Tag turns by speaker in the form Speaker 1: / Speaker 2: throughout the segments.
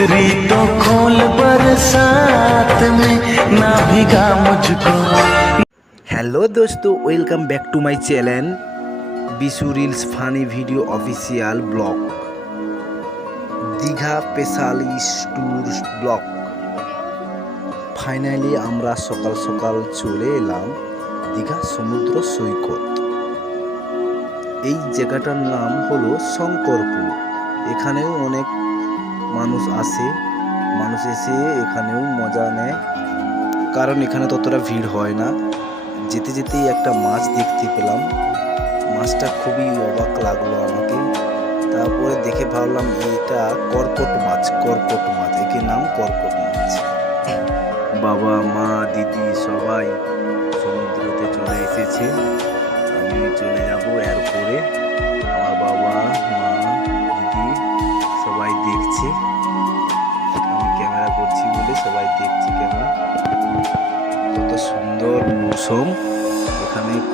Speaker 1: उतरी तो खोल बरसात में ना भिगा मुझको
Speaker 2: হ্যালো দোস্ত welcome back to my channel Bishu reels funny video official vlog Digha specialist tour vlog finally আমরা সকাল সকাল চলে এলাম দীঘা সমুদ্র সৈকত এই জায়গাটার নাম হলো শঙ্করপুর এখানেও অনেক মানুষ আসে, মানুষ এসে এখানেও মজা নেয়। কারণ এখানে ততটা ভিড় হয় না। যেতে যেতেই একটা মাছ দেখতে পেলাম। মাছটা খুবই অবাক লাগল আমাকে। তারপরে দেখে ভাবলাম, এটা কর্কট মাছ কর্কট মাছ। একে নাম কর্কট মাছ। বাবা, মা, দিদি সবাই সমুদ্রতে চলে এসেছে। আমি চলে যাব এরপরে।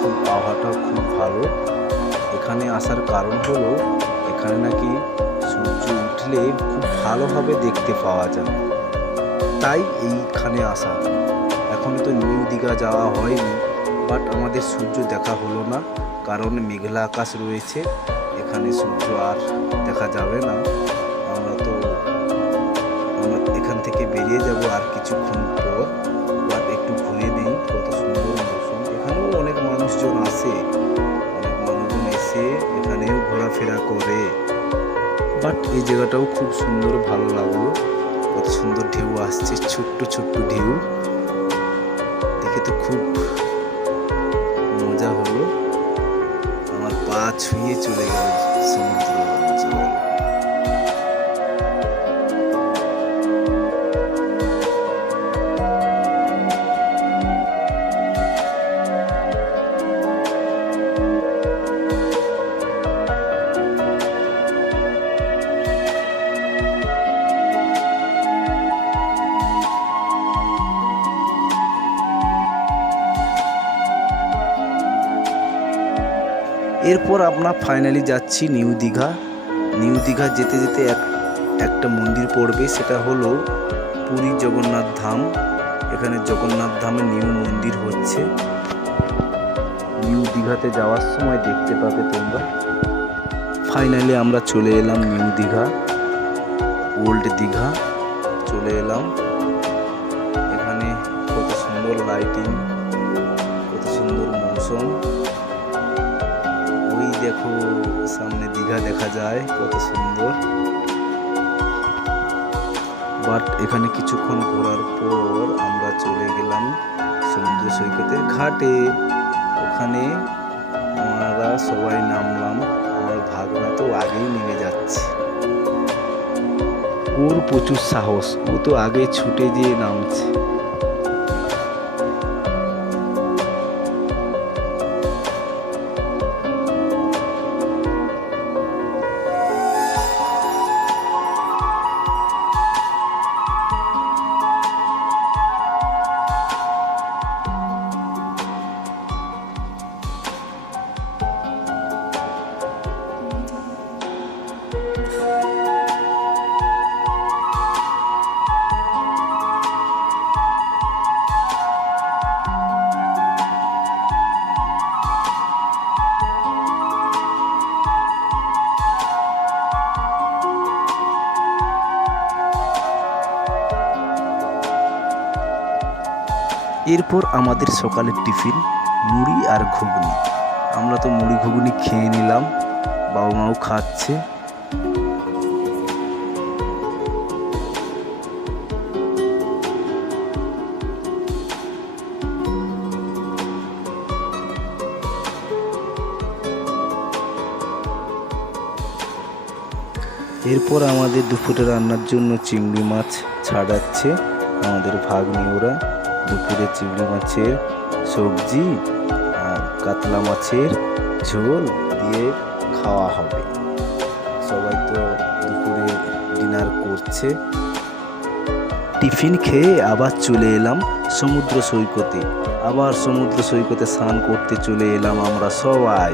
Speaker 2: খুব আবহাওয়াটা খুব ভালো। এখানে আসার কারণ হলো, এখানে নাকি সূর্য উঠলে খুব ভালোভাবে দেখতে পাওয়া যায়। তাই এইখানে আসা। এখন তো নিউ দীঘা যাওয়া হয়নি বাট আমাদের সূর্য দেখা হলো না, কারণ মেঘলা আকাশ রয়েছে। এখানে সূর্য আর দেখা যাবে না। আমরা তো, আমরা এখান থেকে বেরিয়ে যাব আর কিছুক্ষণ পর। মানুষজন অনেক মানুষজন এসে এখানেও ঘোরাফেরা করে। বাট এই জায়গাটাও খুব সুন্দর, ভালো লাগল। কত সুন্দর ঢেউ আসছে, ছোট্ট ছোট্ট ঢেউ। দেখে তো খুব মজা হলো। আমার পা ছুঁয়ে চলে গেল সমুদ্র। এরপর আমরা ফাইনালি যাচ্ছি নিউ দীঘা। নিউ দীঘা যেতে যেতে এক, একটা মন্দির পড়বে, সেটা হলো পুরী জগন্নাথ ধাম। এখানে জগন্নাথ ধামে নিউ মন্দির হচ্ছে। নিউ দীঘাতে যাওয়ার সময় দেখতে পাবে তোমরা। ফাইনালি আমরা চলে এলাম নিউ দীঘা ওল্ড দীঘা। চলে এলাম। দেখা যায়, কত সুন্দর। বাট এখানে কিছুক্ষণ ঘোরার পর আমরা চলে গেলাম সমুদ্র সৈকতের ঘাটে। ওখানে আমরা সবাই নামলাম, আমার ভাগনা তো আগেই নেমে যাচ্ছে। ওর প্রচুর সাহস, ও তো আগে ছুটে দিয়ে নামছে। এরপর আমাদের সকালের টিফিন, মুড়ি আর ঘুগনি। আমরা তো মুড়ি, ঘুগনি খেয়ে নিলাম, বাবা মাও খাচ্ছে। এরপর আমাদের দুপুরে রান্নার জন্য চিংড়ি মাছ ছাড়াচ্ছে আমাদের ভাগ্নি ওরা। দুপুরে চিংড়ি মাছের সবজি আর কাতলা মাছের ঝোল দিয়ে খাওয়া হবে। সবাই তো দুপুরে ডিনার করছে। টিফিন খেয়ে আবার চলে এলাম সমুদ্র সৈকতে। আবার সমুদ্র সৈকতে স্নান করতে চলে এলাম আমরা সবাই।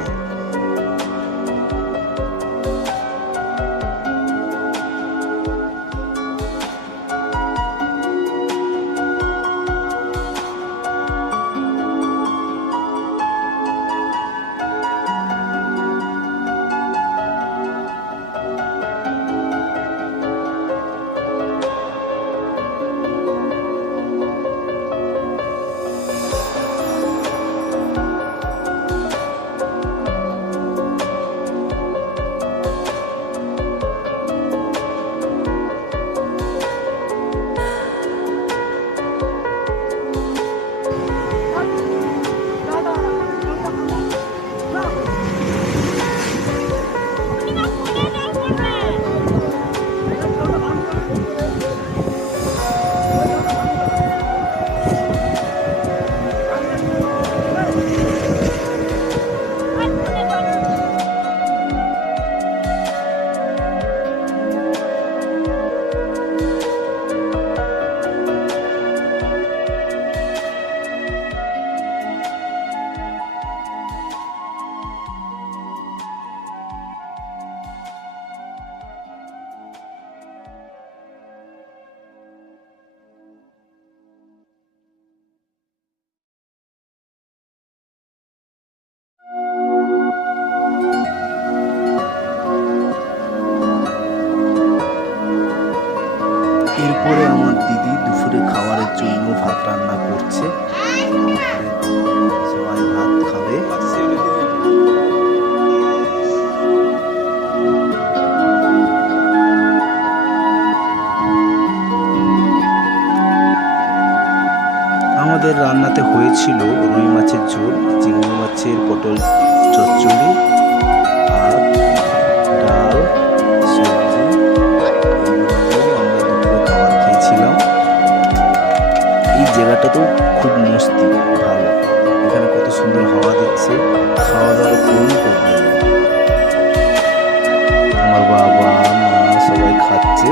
Speaker 2: হয়েছিল রুই মাছের ঝোল, চিংড়ি মাছের পটল চচ্চড়ি আর ডাল, সবজি। আমরা দুপুরে খাবার খেয়েছিলাম। এই জায়গাটা তো খুব মস্তি, ভালো। এখানে কত সুন্দর হাওয়া দিচ্ছে। খাওয়া দাওয়ার কোনো আমার বাবা, মা সবাই খাচ্ছে।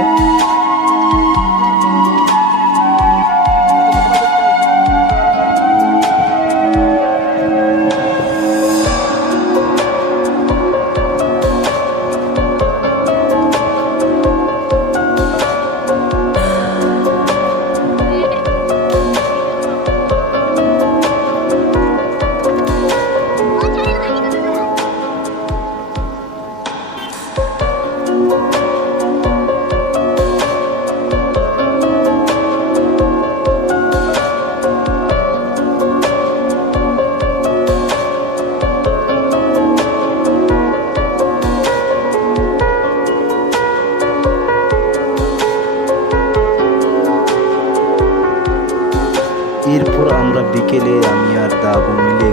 Speaker 2: বিকেলে আমি আর দাবু মিলে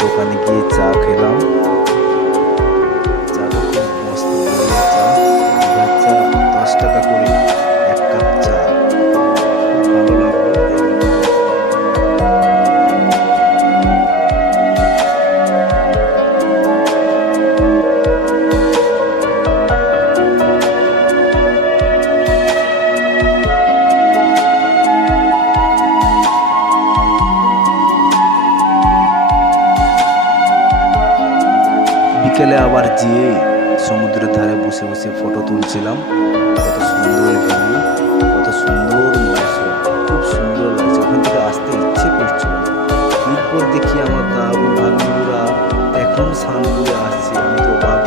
Speaker 2: দোকানে গিয়ে চা খেলাম। বিকেলে আবার যেয়ে সমুদ্রের ধারে বসে বসে ফটো তুলছিলাম। কত সুন্দর ভিউ কত সুন্দর মৌসুম খুব সুন্দর লাগছে। ওখান থেকে আসতে ইচ্ছে করছিল এরপর দেখি আমার দাদু, ভাগ্নিরা এখন করে আসছে, আমি তো অবাক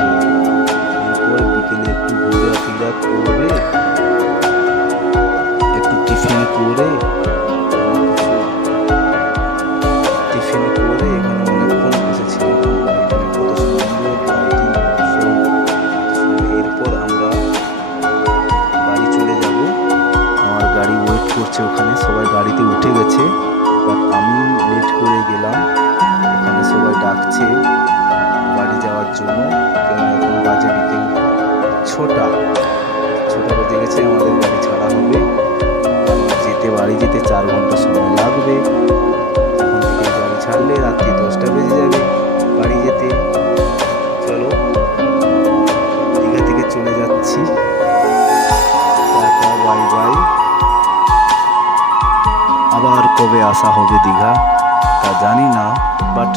Speaker 2: এরপর বিকেলে একটু ঘোরা ফিরা করবে, একটু টিফিন করে কবে আসা হবে দীঘা তা জানি না বাট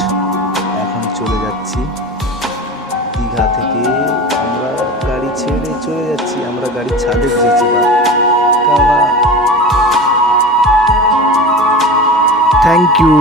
Speaker 2: এখন চলে যাচ্ছি। দীঘা থেকে আমরা গাড়ি ছেড়ে চলে যাচ্ছি, আমরা গাড়ি ছাদে বসেছি কেননা থ্যাংক ইউ